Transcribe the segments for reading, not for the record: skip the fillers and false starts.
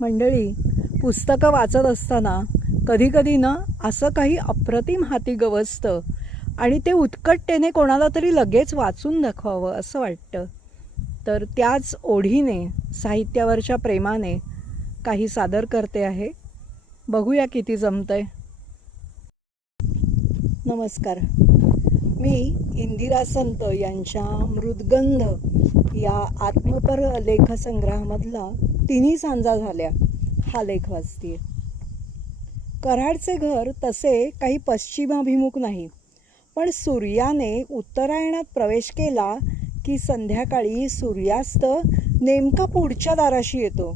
मंडळी, पुस्तकं वाचत असताना कधीकधी ना असं काही अप्रतिम हाती गवसतं आणि ते उत्कटतेने कोणाला तरी लगेच वाचून दाखवावं असं वाटतं. तर त्याच ओढीने, साहित्यावरच्या प्रेमाने काही सादर करते आहे. बघूया किती जमतंय. नमस्कार. मी इंदिरा संत यांच्या मृदगंध या आत्मपर लेखसंग्रहामधला तिन्ही सांजा झाल्या हा लेख वाचते. कराडचे घर तसे काही पश्चिमाभिमुख नाही, पण सूर्याने उत्तरायणात प्रवेश केला की संध्याकाळी सूर्यास्त नेमका पुढच्या दाराशी येतो.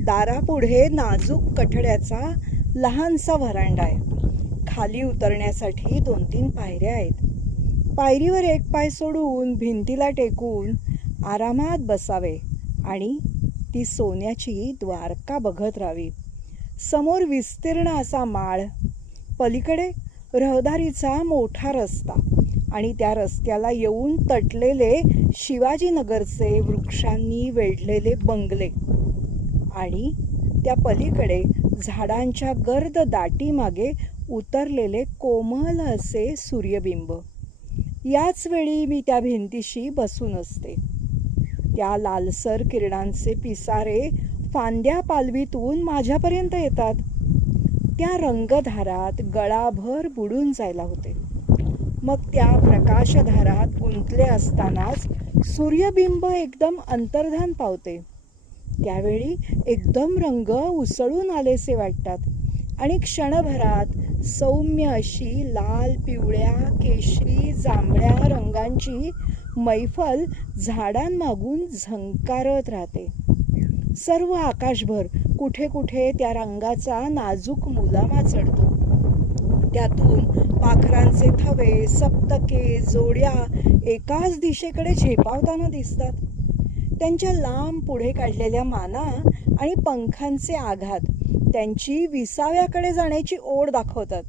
दारापुढे नाजूक कठड्याचा लहानसा व्हरांडा आहे. खाली उतरण्यासाठी 2-3 पायऱ्या आहेत. पायरीवर एक पाय सोडून भिंतीला टेकून आरामात बसावे आणि ती सोन्याची द्वारका बघत राहावी. समोर विस्तीर्ण असा माळ, पलीकडे रहदारीचा मोठा रस्ता आणि त्या रस्त्याला येऊन तटलेले शिवाजीनगरचे वृक्षांनी वेढलेले बंगले आणि त्या पलीकडे झाडांच्या गर्द दाटीमागे उतरलेले कोमल असे सूर्यबिंब. याच वेळी मी त्या भिंतीशी बसून असते. त्या लालसर किरणांचे पिसारे फांद्या पालवीतून माझ्यापर्यंत येतात. त्या रंगधारात गळाभर बुडून जायला होते. मग त्या प्रकाशधारात गुंतले असतानाच सूर्यबिंब एकदम अंतर्धान पावते. त्यावेळी एकदम रंग उसळून आलेसे वाटतात आणि क्षणभरात सौम्य अशी लाल, पिवळ्या, केशरी, जांभळ्या रंगांची मैफल झाडांमागून झंकारत राहते. सर्व आकाशभर कुठे कुठे त्या रंगाचा नाजूक मुलामा चढतो. त्यातून पाखरांचे थवे, सप्तके, जोड्या एकाच दिशेकडे झेपावताना दिसतात. त्यांच्या लांब पुढे काढलेल्या माना आणि पंखांचे आघात त्यांची विसाव्याकडे जाण्याची ओढ दाखवतात.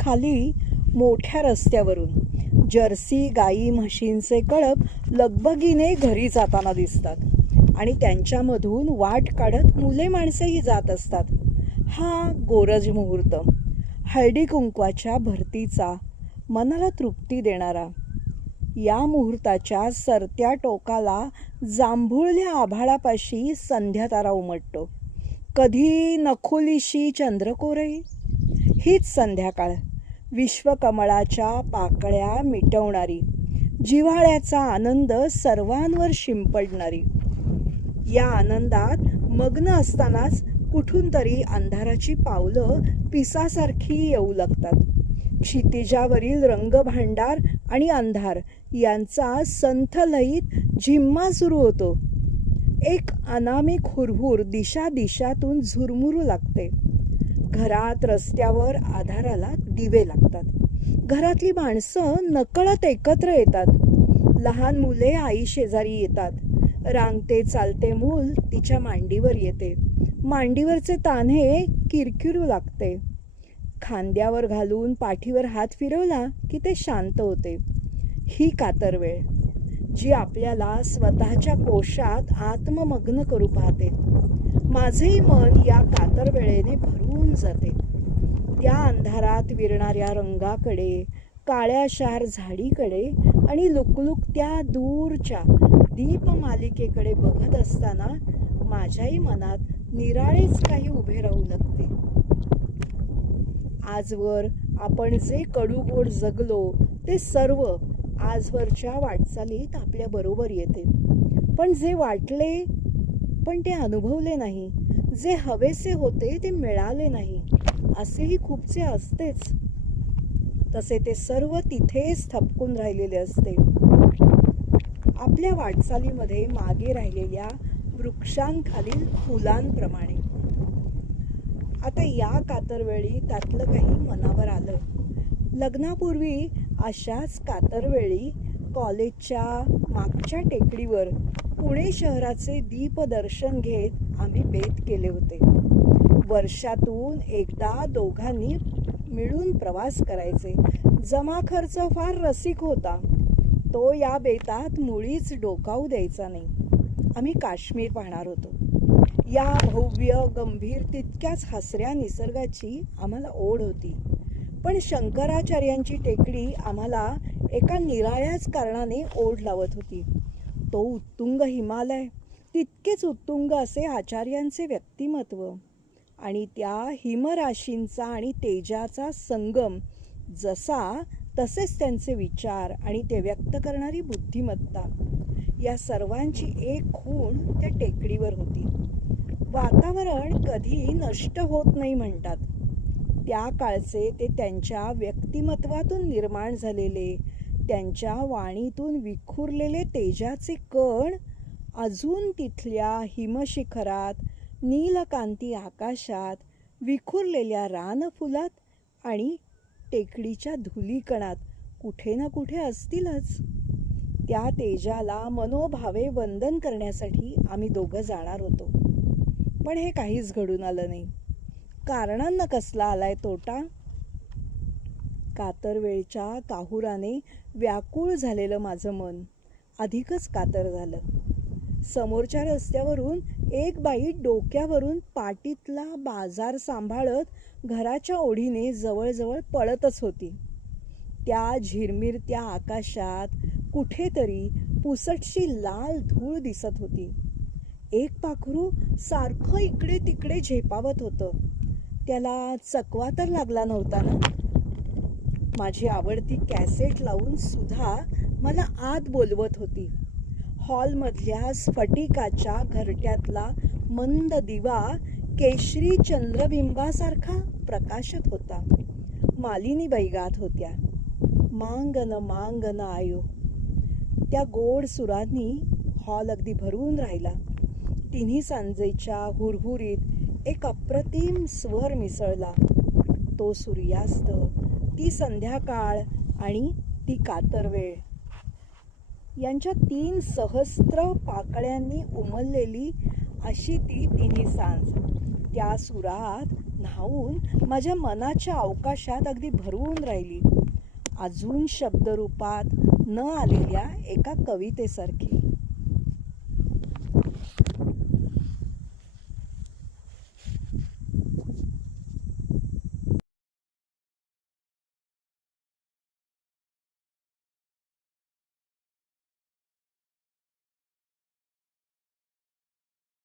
खाली मोठ्या रस्त्यावरून जर्सी गाई म्हशींचे कळप लगबगीने घरी जाताना दिसतात आणि त्यांच्यामधून वाट काढत मुले माणसेही जात असतात. हा गोरज मुहूर्त, हळदी कुंकवाच्या भरतीचा, मनाला तृप्ती देणारा. या मुहूर्ताच्या सरत्या टोकाला जांभुळल्या आभाळापाशी संध्यातारा उमटतो. कधी नखोलीशी चंद्रकोरही. हीच संध्याकाळ, विश्वकमळाच्या पाकळ्या मिटवणारी, जिव्हाळ्याचा आनंद सर्वांवर शिंपडणारी. या आनंदात मग्न असतानाच कुठून तरी अंधाराची पावलं पिसासारखी येऊ लागतात. क्षितिजावरील रंगभांडार आणि अंधार यांचा संथलयीत झिम्मा सुरू होतो. एक अनामिक हुरहुर दिशातून झुरमुरू लागते. घरात, रस्त्यावर आधाराला दिवे लागतात. घरातली माणसं नकळत एकत्र येतात. लहान मुले आई शेजारी येतात. रांगते चालते मूल तिच्या मांडीवर येते. मांडीवरचे तान्हे किरकिरू लागते. खांद्यावर घालून पाठीवर हात फिरवला की ते शांत होते. ही कातरवेळ, जी आपल्याला स्वतःच्या कोशात आत्ममग्न करू पाहते. माझेही मन या कातरवेळेने भरून जाते. त्या अंधारात विरणाऱ्या रंगाकडे, काळ्याशार झाडीकडे आणि लुकलुकत्या दूरच्या दीपमालिकेकडे बघत असताना माझ्याही मनात निराळेच काही उभे राहू लागते. आजवर आपण जे कडूगोड जगलो ते सर्व आजवरच्या वाटचालीत आपल्या बरोबर येते. पण जे वाटले पण ते अनुभवले नाही, जे हवेसे होते ते मिळाले नाही, असेही खूपसे असतेच. तसे ते सर्व तिथेच थपकून राहिलेले असते, आपल्या वाटचालीमध्ये मागे राहिलेल्या वृक्षांखालील फुलांप्रमाणे. आता या कातरवेळी त्यातलं काही मनावर आलं. लग्नापूर्वी अशाच कातरवेळी कॉलेजच्या मागच्या टेकडीवर पुणे शहराचे दीपदर्शन घेत आम्ही बेत केले होते. वर्षातून एकदा दोघांनी मिळून प्रवास करायचे. जमा खर्च फार रसिक होता. तो या बेतात मुळीच डोकावू द्यायचा नाही. आम्ही काश्मीर पाहणार होतो. या भव्य गंभीर तितक्याच हसऱ्या निसर्गाची आम्हाला ओढ होती. पण शंकराचार्यांची टेकडी आम्हाला एका निराळ्याच कारणाने ओढ लावत होती. तो उत्तुंग हिमालय, तितकेच उत्तुंग असे आचार्यांचे व्यक्तिमत्व आणि त्या हिमराशींचा आणि तेजाचा संगम, जसा तसेच त्यांचे विचार आणि ते व्यक्त करणारी बुद्धिमत्ता, या सर्वांची एक खूण त्या टेकडीवर होती. वातावरण कधी नष्ट होत नाही म्हणतात. त्या काळचे ते त्यांच्या व्यक्तिमत्वातून निर्माण झालेले, त्यांच्या वाणीतून विखुरलेले तेजाचे कण अजून तिथल्या हिमशिखरात, नीलकांती आकाशात, विखुरलेल्या रानफुलात आणि टेकडीच्या धुलीकणात कुठे ना कुठे असतीलच. त्या तेजाला मनोभावे वंदन करण्यासाठी आम्ही दोघं जाणार होतो. पण हे काहीच घडून आलं नाही. कारणांना कसला आलाय तोटा? कातरवेळच्या काहुराने व्याकुळ झालेलं माझं मन अधिकच कातर झालं. समोरच्या रस्त्यावरून एक बाई डोक्यावरून पाटीतला बाजार सांभाळत घराच्या ओढीने जवळजवळ पळतच होती. त्या झिरमिरत्या आकाशात कुठेतरी पुसटशी लाल धूळ दिसत होती. एक पाखरू सारखं इकडे तिकडे झेपावत होतं. त्याला चकवा तर लागला नव्हता ना? माझी आवडती कॅसेट लावून सुद्धा मला आत बोलवत होती. हॉलमधल्या स्फटिकाच्या घरट्यातला मंद दिवा केशरी चंद्रबिंबासारखा प्रकाशत होता. मालिनीबाई गात होत्या, मांगन मांगन आयो. त्या गोड सुरांनी हॉल अगदी भरून राहिला. तिन्ही सांजेच्या हुरहुरीत एक अप्रतिम स्वर मिसळला. तो सूर्यास्त, ती संध्याकाळ आणि ती कातरवेळ यांच्या 3 सहस्त्र पाकळ्यांनी उमललेली अशी ती तिन्ही सांज त्या सुरात न्हावून माझ्या मनाच्या अवकाशात अगदी भरून राहिली, अजून शब्दरूपात न आलेल्या एका कवितेसारखी.